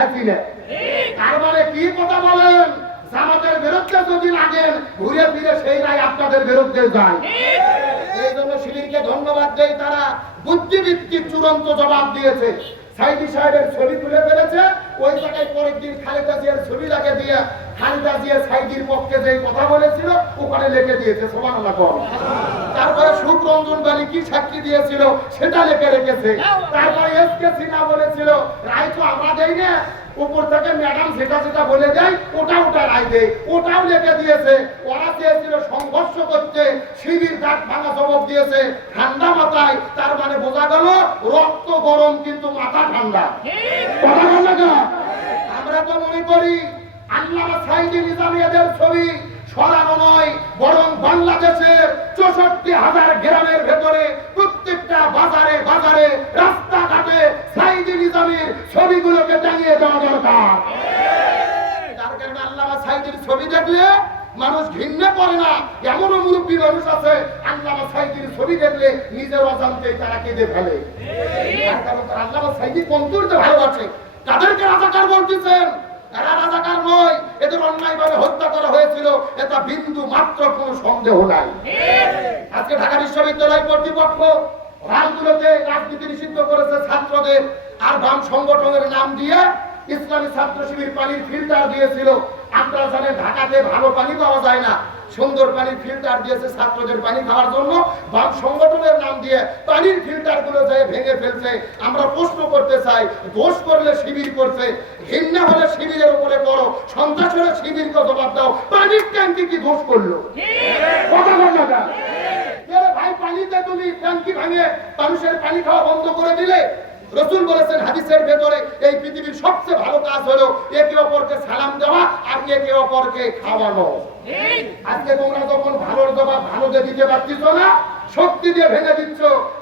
তার মানে কি কথা বলেন? জামাতের বিরুদ্ধে যদি লাগেন, ঘুরে ফিরে সেই রায় আপনাদের বিরুদ্ধে যায়। এই জন্য শিবিরকে ধন্যবাদ দেই, তারা বুদ্ধিবৃত্তির চূড়ান্ত জবাব দিয়েছে। সাইদি সাহেবের ছবি তুলে ফেলেছে, ওই জায়গায় পরের দিন খালেদা জিয়ার ছবি লাগিয়ে দিয়ে খালেদা জিয়া সাইদির পক্ষে যে কথা বলেছিল ওখানে লিখে দিয়েছে। সুবহানাল্লাহ। তারপরে সুখরঞ্জন বালি কি সাক্ষী দিয়েছিল সেটা লিখে রেখেছে। তারপরে এসকে সিনহা বলেছিল রায় তো আমরা দেই না, উপর থেকে ম্যাডাম যেটা যেটা বলে দেয় ওটা রায় দেয়, ওটাও লিখে দিয়েছে। ওরা চেয়েছিল সংঘর্ষ করতে, শিবির দাঁত ভাঙা জবাব দিয়েছে ঠান্ডা মাথায়। তার মানে বোঝা গেল রক্ত গরম কিন্তু মাথা ঠান্ডা। কথা বল না? আমরা তো মনে করি আল্লামা সাইদি নিজামীদের ছবি সরানো নয়, বরং বাংলাদেশের ৬৪,০০০ গ্রামের ভেতরে প্রত্যেকটা বাজারে বাজারে রাস্তাঘাটে সাইদি নিজামীর ছবিগুলোকে টাঙিয়ে দেওয়া দরকার। তার কারণে আল্লামা সাইদির ছবি দেখলে মানুষ ঘৃণা করে না। এমনও মুরব্বী মানুষ আছে আল্লামা সাইদির ছবি দেখলে নিজের অজান্তেই তারা কেঁদে ফেলে। তার কারণ আল্লামা সাইদি কন্তরতে ভালোবাসে। তাদেরকে রাজাকার বলতেছেন, এরা রাজাকার নয়, এদের অন্যায়ভাবে হত্যা করা হয়েছিল, এটা বিন্দু মাত্র কোনো সন্দেহ নাই। আজকে ঢাকা বিশ্ববিদ্যালয় কর্তৃপক্ষ রাজগুলোতে রাজনীতি নিষিদ্ধ করেছে ছাত্রদের, আর বাম সংগঠনের নাম দিয়ে ইসলামী ছাত্র শিবির পানির ফিল্টার দিয়েছিল। আপনারা জানেন ঢাকাতে ভালো পানি পাওয়া যায় না, সুন্দর পানির ফিল্টার দিয়েছে ছাত্রদের পানি খাওয়ার জন্য। বাম সংগঠনের নাম দিয়ে পানির ফিল্টার গুলো যায় ভেঙে ফেলছে। আমরা প্রশ্ন করতে চাই, দোষ করলে শিবির করছে, ঘৃণা হলে শিবিরের উপরে করো, সন্ত্রাস হলে শিবিরকে জবাব দাও। পানির ট্যাঙ্কি কি দোষ করলো? কথা বল না ভাই, পানিতে তুমি ট্যাঙ্কি ভাঙে মানুষের পানি খাওয়া বন্ধ করে দিলে। রাসূল বলেছেন হাদিসের ভেতরে এই পৃথিবীর সবচেয়ে ভালো কাজ হলো একে অপরকে সালাম দেওয়া আর একে অপরকে খাওয়ানো। আজকে তোমরা যখন ভালোর জবাব ভালো দিয়ে দিতে পারছিস না, শক্তি দিয়ে ভেঙে দিচ্ছ।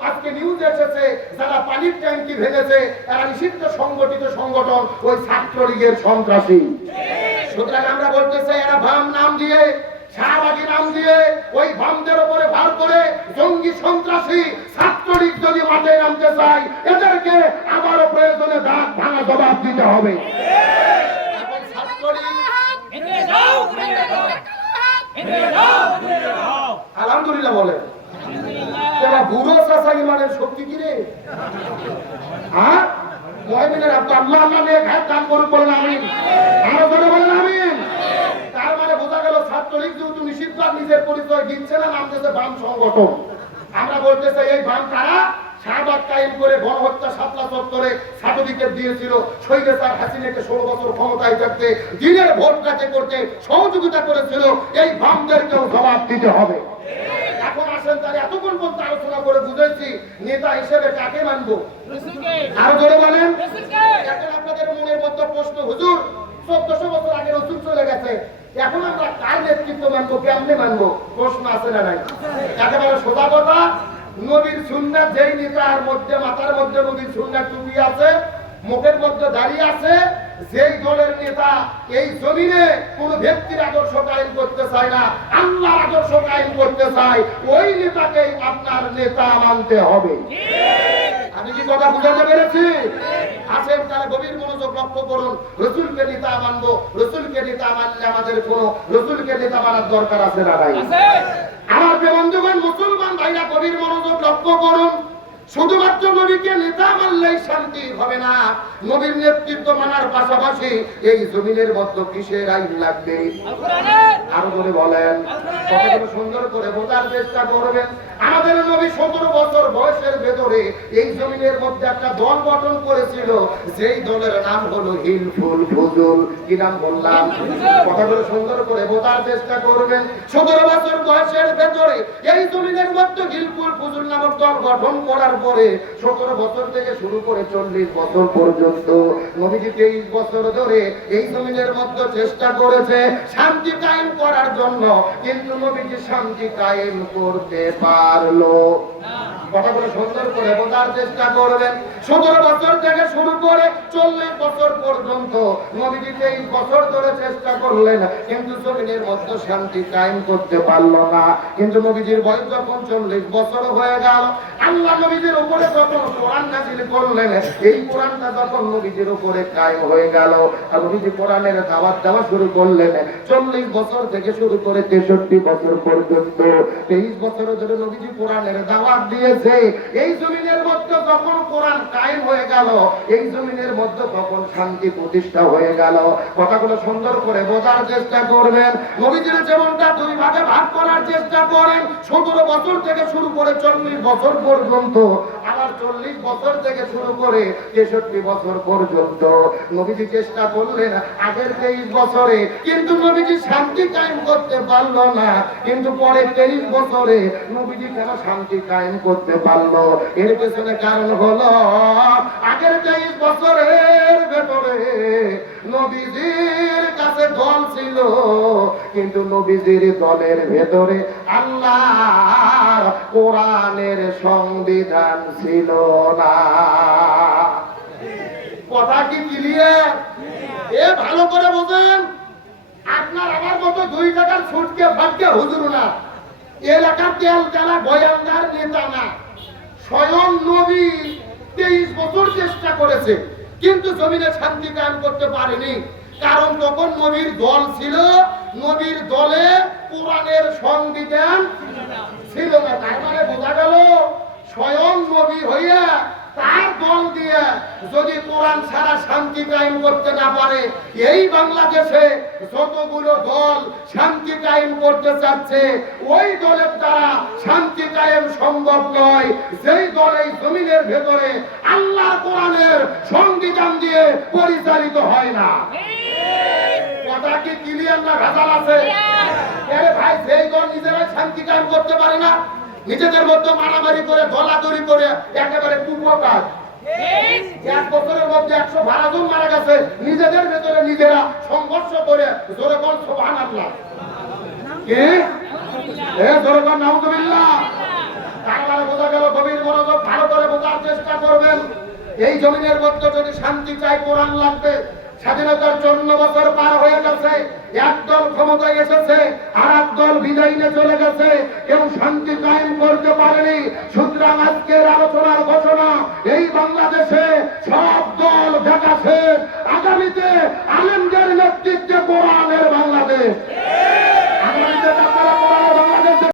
আজকে নিউজ এসেছে যারা পানির ট্যাঙ্কি ভেঙেছে তারা নিষিদ্ধ সংগঠিত সংগঠন, ওই ছাত্রলীগের সন্ত্রাসী। সুতরাং আমরা বলতে চাই এরা বাম নাম দিয়ে, শাহবাগী নাম দিয়ে, ওই বামদের উপরে ভার করে জঙ্গি সন্ত্রাসী ছাত্রলীগ যদি মাঠে নামতে চায় এদেরকে আবারও প্রয়োজনে দাঁত ভাঙা জবাব দিতে হবে। আলহামদুলিল্লাহ বলে বুড়ো চাষা ইমানের শক্তি কিরে? হ্যাঁ, মহিনের আপনি আল্লাহ আল্লাহ নিয়ে ঘাট দান করুন বলেন আমিন। আরো জোরে বলেন আমিন। তার মানে বোঝা গেল ছাত্রলীগ যেহেতু নিষিদ্ধ নিজের পরিচয় দিচ্ছে না, নামতেছে বাম সংগঠন। আমরা বলতে চাই এই বাম কারা? শাহবাগ কায়েম করে গণহত্যা শাপলা চত্বরে সার্টিফিকেট দিয়েছিল, শহীদ স্যার হাসিনাকে 16 বছর ক্ষমতায় থাকতে দিনের ভোট কাটে করতে সহযোগিতা করেছিল। এই বামদেরকেও জবাব দিতে হবে। এখন আসেন তাহলে এতক্ষণ পর্যন্ত আলোচনা করে বুঝেছি নেতা হিসেবে কাকে মানবো? আরো জোরে বলেন। এখন আপনাদের মনের মধ্যে প্রশ্ন, হুজুর 1400 বছর আগে রাসূল চলে গেছে, এখন আমরা কার নেতৃত্ব মানবো, কেমনে মানবো? প্রশ্ন আছে না নাই? একেবারে সোজা কথা, নবীর সুন্নাত যেই নেতার মধ্যে মাথার মধ্যে নবীর সুন্নাত টুপি আছে, মুখের মধ্যে দাঁড়িয়ে আছে, যেই দলের নেতা এই জমিনে কোন ব্যক্তির আদর্শ কায়েম করতে চায় না, আল্লাহর আদর্শ কায়েম করতে চায়, ওই নেতাকেই আপনার নেতা মানতে হবে। আমি কি কথা বুঝাতে পেরেছি? আসেন তাহলে গভীর মনোযোগ লক্ষ্য করুন। রাসূলকে নেতা মানবো, রাসূলকে নেতা মানলে আমাদের কোন রাসূলকে নেতা মানার দরকার আছে না নাই? আমার বন্ধুগণ মুসলমান ভাইরা গভীর মনোযোগ লক্ষ্য করুন। শুধুমাত্র নবীকে নেতা মানলেই শান্তি হবে না, নবীর নেতৃত্ব মানার পাশাপাশি এই জমিনের মধ্যে কিসের আইন লাগবে? আরো করে বলেন, কতগুলো সুন্দর করে বোঝার চেষ্টা করবেন। আমাদের নবী 17 বছর বয়সের ভেতরে এই জমিনের মধ্যে একটা দল গঠন করেছিল, যেই দলের নাম হলো হিলফুল ফুজুল। কি নাম বললাম? কতগুলো সুন্দর করে বোঝার চেষ্টা করবেন। 17 বছর বয়সের ভেতরে এই জমিনের মধ্যে হিলফুল ফুজুল নামক দল গঠন করার পরে 17 বছর থেকে শুরু করে 40 বছর পর্যন্ত নবীজি 23 বছর ধরে এই জমিনের মধ্যে চেষ্টা করেছে শান্তি কায়েম করার জন্য, কিন্তু নবীজি শান্তি কায়েম করতে পারলো না। কথাগুলো সুন্দর করে বোঝার চেষ্টা করবেন। 17 বছর থেকে শুরু করে 40 বছর পর্যন্ত নবীজি 23 বছর ধরে চেষ্টা করলেন, কিন্তু জমিনের মধ্যে শান্তি কায়েম করতে পারলো না। কিন্তু নবীজির বয়স যখন 40 বছর হয়ে গেল, আল্লাহ নবীজির উপরে যখন কোরআন নাযিল করলেন, এই কোরআনটা যখন নবীজির উপরে কায়েম হয়ে গেল, আর নবীজি কোরআনের দাওয়াত দেওয়া শুরু করলেন। 40 বছর থেকে শুরু করে 63 বছর পর্যন্ত 23 বছর ধরে নবীজি কোরআনের দাওয়াত দিয়েছে। এই জমিনের মধ্যে যখন কোরআন কায়েম হয়ে গেল, এই জমিনের মধ্যে তখন শান্তি প্রতিষ্ঠা হয়ে গেল। কথাগুলো সুন্দর করে বোঝার চেষ্টা করবেন। নবীজির যেমনটা দুই ভাগে ভাগ করার চেষ্টা করেন, 17 বছর থেকে শুরু করে 40 বছর পর্যন্ত, আবার 40 বছর থেকে শুরু করে 63 বছর পর্যন্ত নবীজি চেষ্টা করলেন আগের 23 বছরে, কিন্তু নবীজি শান্তি কায়েম করতে পারলো না। কিন্তু পরে 23 বছরে নবীজি কেন শান্তি কায়েম করতে পারলো? এর পেছনে কারণ হলো, আগের 23 বছরের ভেতরে নবীজির কাছে দল ছিল, কিন্তু নবীজির দলের ভেতরে আল্লাহর কোরআনের সংবিধান ছিল না। কথা কি ক্লিয়ার? এ ভালো করে বোঝেন। আপনার আমার মতো 2 টাকার ছুটকে ফাটকে হুজুর না, এলাকার তেল তেলা বয়ানদার নেতা না। স্বয়ং নবী 23 বছর চেষ্টা করেছে, কিন্তু জমিনে শান্তি কায়েম করতে পারেনি। কারণ তখন নবীর দল ছিল, নবীর দলে কোরআনের সংবিধান ছিল না। তার মানে বোঝা গেল, স্বয়ং নবী হইয়া তার দল দিয়ে যদি কোরআন ছাড়া শান্তি কায়েম করতে না পারে, এই বাংলাদেশে যতগুলো দল শান্তি কায়েম করতে চাচ্ছে, ওই দলের দ্বারা শান্তি কায়েম সম্ভব নয়। যেই দল এই জমিনের ভেতরে আল্লাহ কোরআনের সংবিধান দিয়ে পরিচালিত হয় না। কথা কি ক্লিয়ার না ভেজাল আছে? আরে ভাই, যেই দল নিজেরাই শান্তি কায়েম করতে পারে না, নিজেদের মধ্যে মারামারি করে দলাদলি করে একেবারে কুপকার, 1 বছরের মধ্যে 112 জন মারা গেছে, নিজেদের ভেতরে নিজেরা সংঘর্ষ করে। জোরে বল সুবহানাল্লাহ। কি জোরে বল নাউযুবিল্লাহ। তার মানে বোঝা গেল, গভীর মনোযোগ ভালো করে বোঝার চেষ্টা করবেন। এই জমিনের মধ্যে যদি শান্তি চাই, কোরআন লাগবে। স্বাধীনতার 54 বছর পার হয়ে গেছে, একদল ক্ষমতায় এসেছে, আর একদল বিদায় নিয়ে চলে গেছে, কেউ শান্তি কায়েম করতে পারেনি। সুতরাং আজকের আলোচনার ঘোষণা, এই বাংলাদেশে সব